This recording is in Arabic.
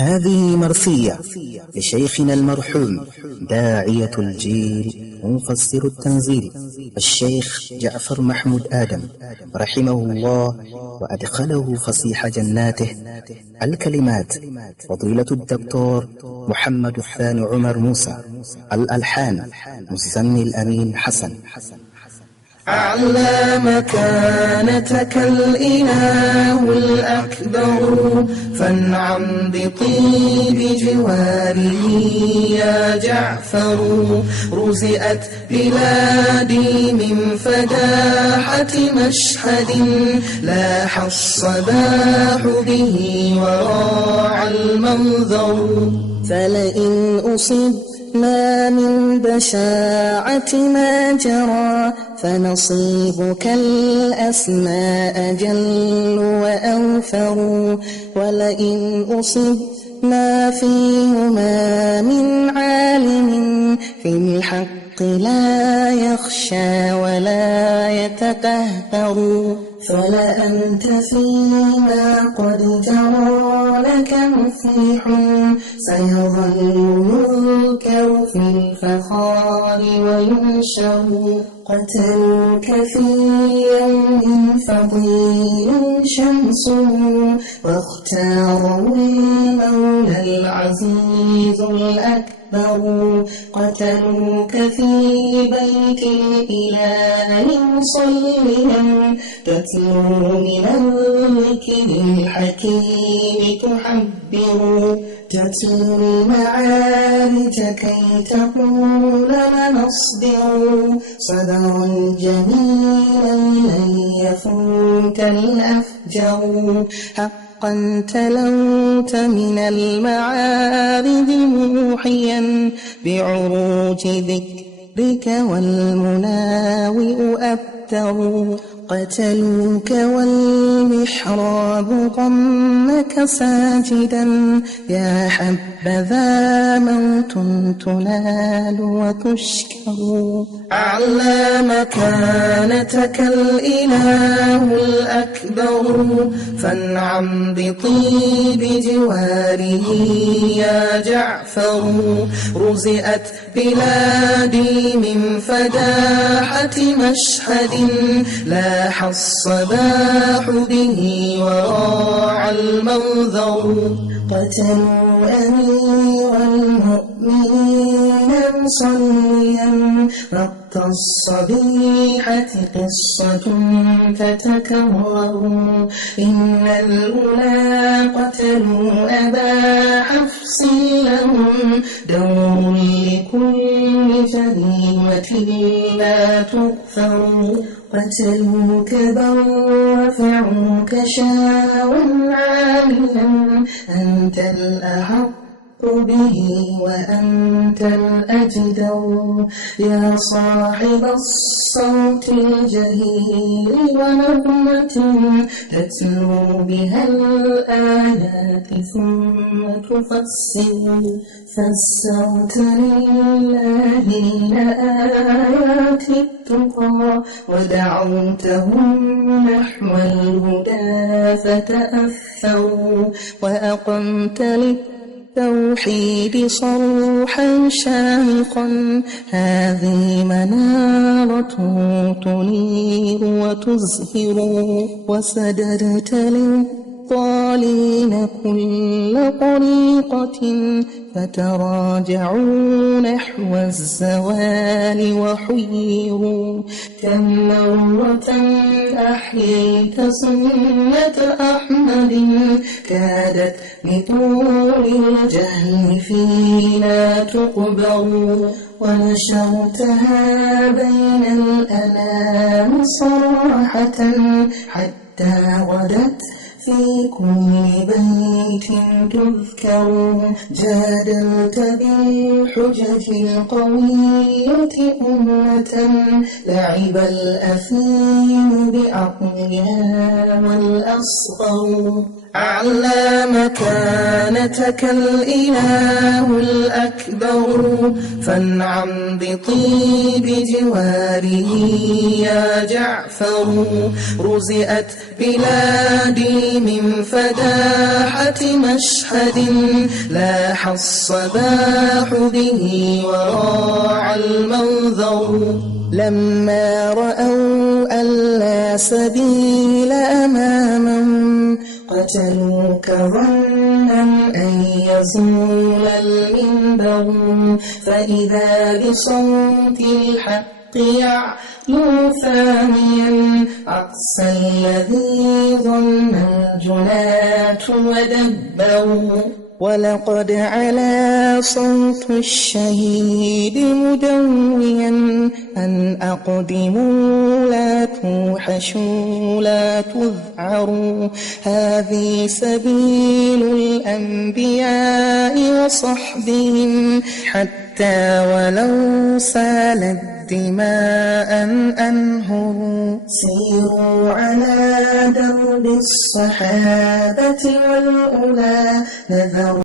هذه مرثية لشيخنا المرحوم داعية الجيل مفسر التنزيل الشيخ جعفر محمود آدم رحمه الله وأدخله فصيح جناته. الكلمات فضيلة الدكتور محمد الثاني عمر موسى. الألحان مزمل الأمين حسن. أعلى مكانتك الإله الأكبر، فانعم بطيب جواره يا جعفر. رزئت بلادي من فداحة مشهد، لاح الصباح به وراع المنظر. فلئن أصبنا من بشاعة ما جرى، فنصيبك الأسماء جل وأوفر. ولئن أصبنا فيهما من عالم في الحق لا يخشى ولا يتكهر، فلأنت فيما قد جرى لك مفلح، سيظل يذكر في الفخار وينشر. قتلوك في يوم فضيل شمسه، واختاروا المولى العزيز الأكبر. قتلوك في بيت الإله مصليا، تتلو من الذكر الحكيم تحبر. تتلو المعارج كي تقول لنصبر، صدرا جميلا لن يفوت الأفجر. حقا تلوت من المعارج موحيا بعروج ذكرك والمناوئ أبتر. قتلوك والمحراب ضمك ساجدا، يا حبذا موت تنال وتشكر. أعلى مكانتك الإله الأكبر، فانعم بطيب جواره يا جعفر. رزئت بلادي من فداحة مشهد، لاح الصباح به وراع المنظر. قتلوا أمير المؤمنين مصليا، ربط الصبيحة قصة تتكرر. إن الأولى قتلوا أبا حفص، لهم دور لكل جريمة لا تغفر. قتلوك بل رفعوك شاوا عاملا، أنت الأحق به وأنت الأجدر. يا صاحب الصوت الجهير ونغمة، تتلو بها الآيات ثم تفسر. فسرت لله آيات التقى، ودعوتهم نحو الهدى فتأثروا. وأقمت للتوحيد صروحا شامخا، هذه منارته تنير وتزهر. وسددت للضالين كل طريقة، فتراجعوا نحو الزوال وحيروا. كم مرة أحييت سنة أحمد، كادت بطول الجهل فينا تقبر. ونشرتها بين الأنام صراحة، حتى غدت في كل بيت تذكر. جادلت بالحجج القوية أمة، لعب الأثيم بعقلها والأصغر. أعلى مكانتك الإله الأكبر فانعم بطيب جواره يا جعفر رزئت بلادي من فداحة مشهد لاح الصباح به وراع المنظر لما رأوا أن لا سبيل أمامهم قتلوك ظنا أن يزول المنبر فإذا بصوت الحق يعلو ثانيا أقصى الذي ظن الجناة ودبروا ولقد علا صوت الشهيد مدويا أن أقدموا لا توحشوا لا تذعروا هذه سبيل الأنبياء وصحبهم حتى ولو سالت دماء أنهروا سيروا على درب الصحابة والأولى نذروا